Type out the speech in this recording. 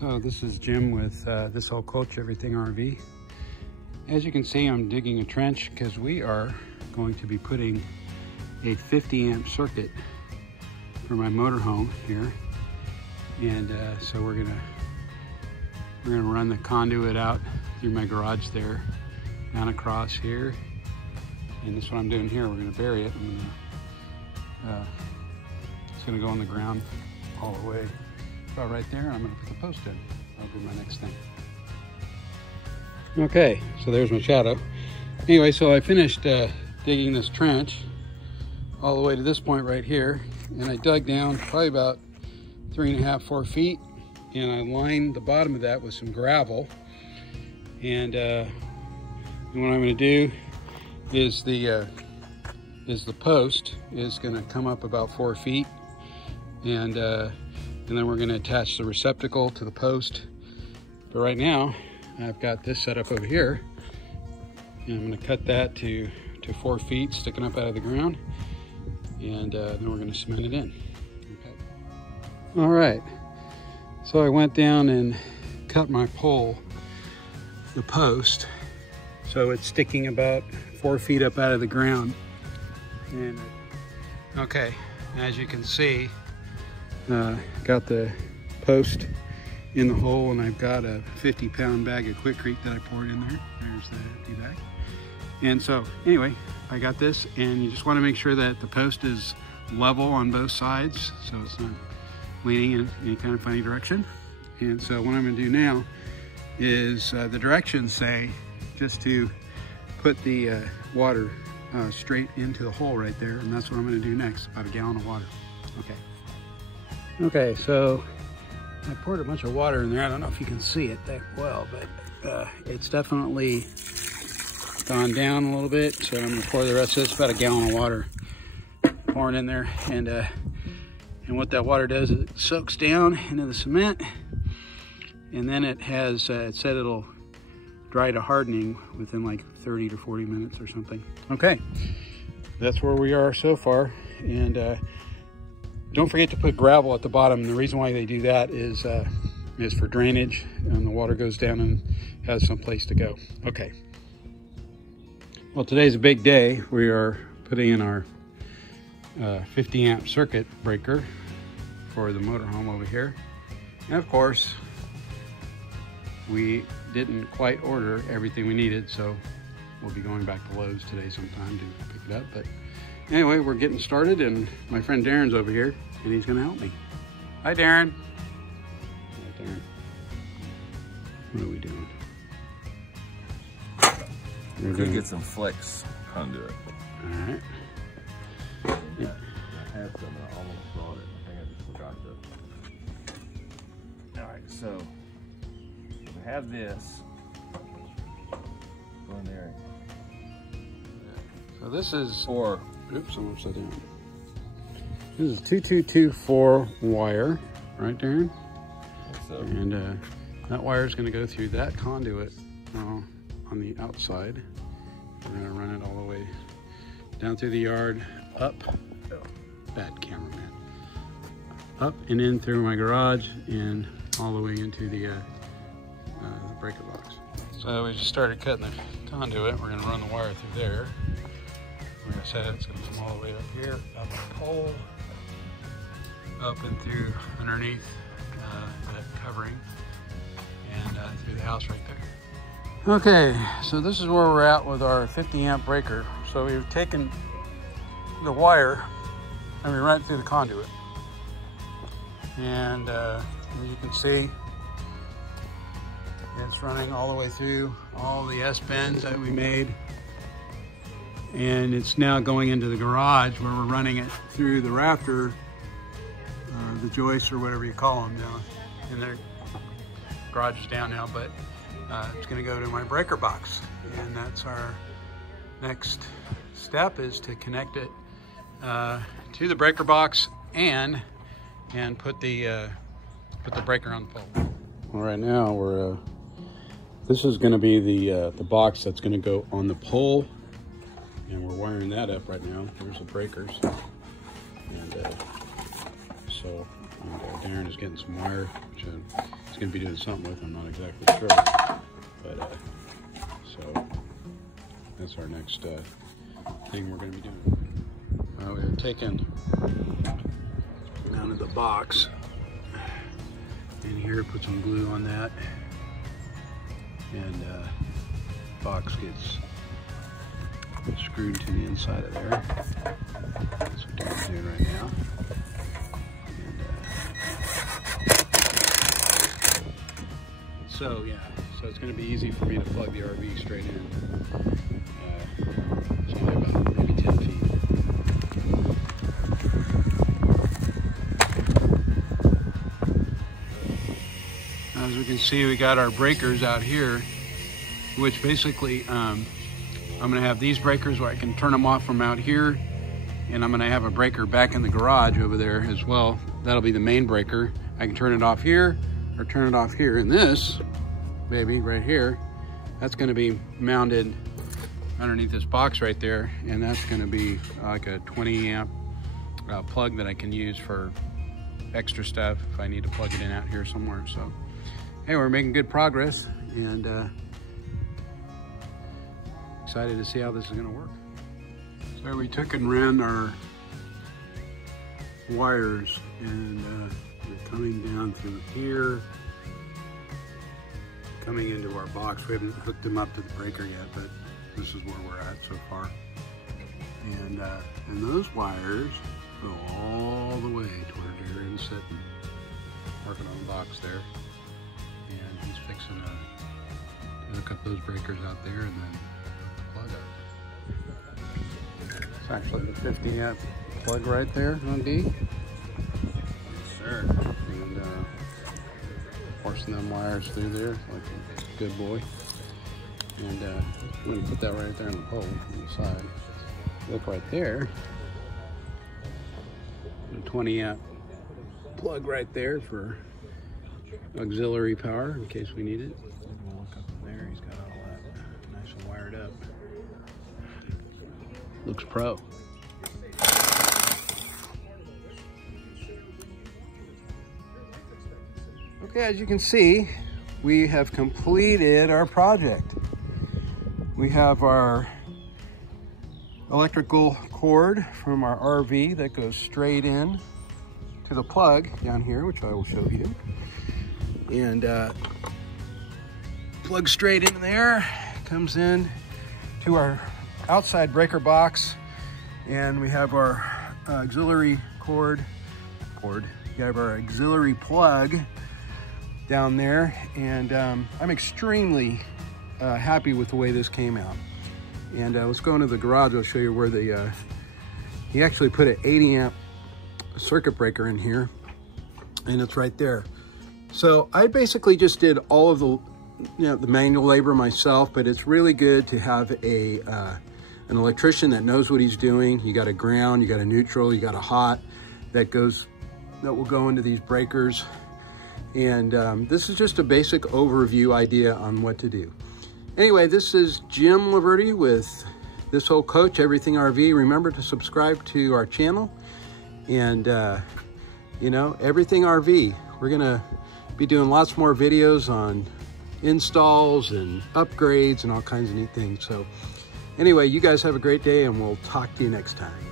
So this is Jim with This Old Coach Everything RV. As you can see, I'm digging a trench because we are going to be putting a 50 amp circuit for my motorhome here. And so we're gonna run the conduit out through my garage there, down across here. And this is what I'm doing here. We're gonna bury it. It's gonna go on the ground all the way about right there. I'm gonna put the post in. That'll be my next thing. Okay, so there's my shadow. Anyway, so I finished digging this trench all the way to this point right here, and I dug down probably about 3.5, 4 feet, and I lined the bottom of that with some gravel. And what I'm going to do is the post is going to come up about 4 feet, and then we're going to attach the receptacle to the post. But right now, I've got this set up over here, and I'm going to cut that to 4 feet sticking up out of the ground, and then we're going to cement it in. Okay. All right, so I went down and cut my pole, the post, so it's sticking about 4 feet up out of the ground. And okay, as you can see, got the post in the hole, and I've got a 50-pound bag of Quikrete that I poured in there. There's the empty bag. And so anyway, I got this, and you just want to make sure that the post is level on both sides, so it's not leaning in any kind of funny direction. And so what I'm going to do now is the directions say just to put the water straight into the hole right there, and that's what I'm going to do next, about 1 gallon of water. Okay, so I poured a bunch of water in there. I don't know if you can see it that well, but it's definitely gone down a little bit. So I'm gonna pour the rest of this, about 1 gallon of water, pouring in there. And what that water does is it soaks down into the cement, and then it has, it said it'll dry to hardening within like 30 to 40 minutes or something. Okay, that's where we are so far. And don't forget to put gravel at the bottom. The reason why they do that is for drainage, and the water goes down and has some place to go. Okay. Well, today's a big day. We are putting in our 50 amp circuit breaker for the motorhome over here. And of course, we didn't quite order everything we needed, so we'll be going back to Lowe's today sometime to pick it up. But anyway, we're getting started, and my friend Darren's over here, and he's gonna help me. Hi, Darren. Hi, Darren. What are we doing? We could get some flex conduit. All right. Yeah. I have some, I almost brought it. I think I just forgot to. All right, so we have this. Go in there. So this is for. Oops, I'm upside down. This is 2224 wire, right, Darren? So. And that wire is going to go through that conduit on the outside. We're going to run it all the way down through the yard, up. Oh, bad cameraman. Up and in through my garage, and all the way into the breaker box. So we just started cutting the conduit. We're going to run the wire through there. Like I said, it's going to come all the way up here, up the pole, up and through underneath that covering, and through the house right there. Okay, so this is where we're at with our 50 amp breaker. So we've taken the wire and we ran it through the conduit. And as you can see, it's running all the way through all the S-bends that we made. And it's now going into the garage where we're running it through the rafter, the joists or whatever you call them now. And their garage is down now, but it's going to go to my breaker box. And that's our next step, is to connect it to the breaker box and put the breaker on the pole. Well, right now we're this is going to be the box that's going to go on the pole. And we're wiring that up right now. There's the breakers. And Darren is getting some wire, which he's going to be doing something with. I'm not exactly sure. But, so that's our next thing we're going to be doing. We're taking, mounted the box in here, put some glue on that, and box gets screwed to the inside of there. That's what Darren's doing right now. And, so yeah, so it's going to be easy for me to plug the RV straight in. It's only about maybe 10 feet. As we can see, we got our breakers out here, which basically I'm going to have these breakers where I can turn them off from out here, and I'm going to have a breaker back in the garage over there as well. That'll be the main breaker. I can turn it off here or turn it off here. And this baby right here, that's going to be mounted underneath this box right there, and that's going to be like a 20 amp plug that I can use for extra stuff if I need to plug it in out here somewhere. So hey, we're making good progress, and excited to see how this is going to work. So we took and ran our wires, and they're coming down through here, coming into our box. We haven't hooked them up to the breaker yet, but this is where we're at so far. And those wires go all the way to where Darren's sitting, working on the box there. And he's fixing to hook up those breakers out there and then plug up. It's actually the 50 amp plug right there on D. Yes, sir. And forcing them wires through there like a good boy. And I'm going to put that right there in the hole on the side. Look right there. A 20 amp plug right there for auxiliary power in case we need it. We'll look up in there. He's got all that nice and wired up. Looks pro. Okay, as you can see, we have completed our project. We have our electrical cord from our RV that goes straight in to the plug down here, which I will show you. And plug straight in there, comes in to our outside breaker box, and we have our auxiliary cord. We have our auxiliary plug down there, and I'm extremely happy with the way this came out. And let's go into the garage. I'll show you where the he actually put an 80 amp circuit breaker in here, and it's right there. So I basically just did all of the, the manual labor myself, but it's really good to have an electrician that knows what he's doing. You got a ground, you got a neutral, you got a hot that will go into these breakers. And this is just a basic overview idea on what to do. Anyway, this is Jim Laverty with This Old Coach, Everything RV. Remember to subscribe to our channel, and Everything RV. We're gonna be doing lots more videos on installs and upgrades and all kinds of neat things. So anyway, you guys have a great day, and we'll talk to you next time.